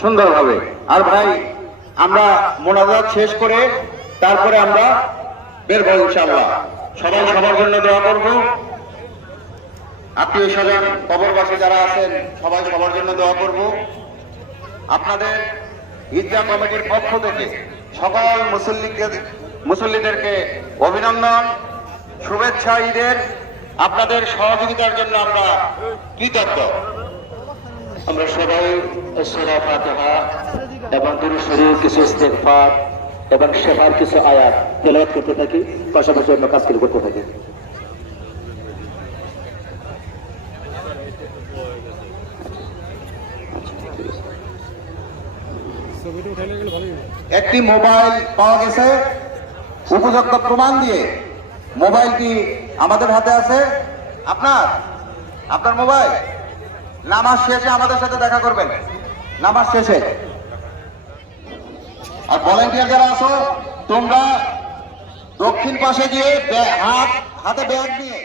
সুন্দরভাবে। আর ভাই আমরা মোনাজাত শেষ করে তারপরে আমরা বের হবো ইনশাআল্লাহ। সবাই সবার জন্য দোয়া করব। আত্মীয় স্বজন কবরবাসী যারা আছেন সবাই সবার জন্য দোয়া করব। আপনাদের ঈদগাহ কমিটির পক্ষ থেকে সকল মুসল্লিদেরকে অভিনন্দন, শুভেচ্ছা ঈদের। আপনাদের সহযোগিতার জন্য আমরা কৃতজ্ঞ। আমরা সবাই সূরা ফাতিহা এবং দুরূদ শরীফ, কিছু ইস্তিগফার এবং শেফার কিছু আয়াত তেলাওয়াত করতে থাকি, পাশাপাশি অন্য কাজগুলো করতে থাকি। একটি মোবাইল পাওয়া গেছে উপযুক্ত প্রমাণ দিয়ে। মোবাইলটি আমাদের হাতে আছে। আপনার মোবাইল নামাজ শেষে আমাদের সাথে দেখা করবেন, নামাজ শেষে। আর ভলান্টিয়ার যারা আছো তোমরা দক্ষিণ পাশে গিয়ে হাতে ব্যাগ নিয়ে